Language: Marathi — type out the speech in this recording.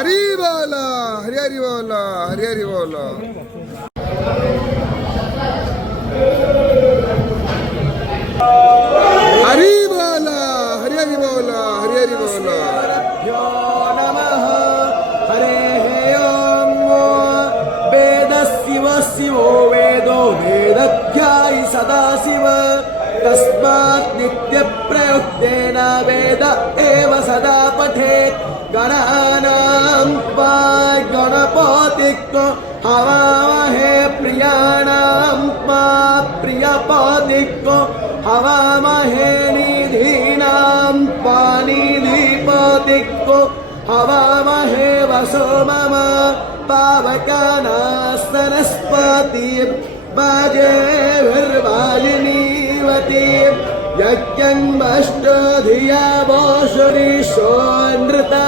हरी बोला, हरी हरी बोला, हरी हरी बोला. हरी बोला, हरी हरी बोला, हरी हरी बोला. नमः हरे ओम वेद शिव शिवो वेदो वेदध्यायी सदाशिव तस्मात् नित्य प्रयुक्तेन वेद एव सदा पठेत् गणानां त्वा गणपतिको हवामहे प्रियाणां त्वा प्रियपतिको हवामहे निधीनां त्वा निधिपतिको हवामहे वसो मम पावकानास्तनस्पति वाजेभिर्वाजिनीवति यज्ञं धिया वोषुरीशो नृता